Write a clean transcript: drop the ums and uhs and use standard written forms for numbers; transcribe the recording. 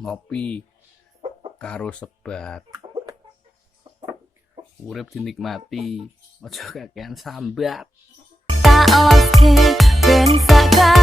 ngopi karo sebat. Urip dinikmati, aja kakean sambat. Tak loske ben sak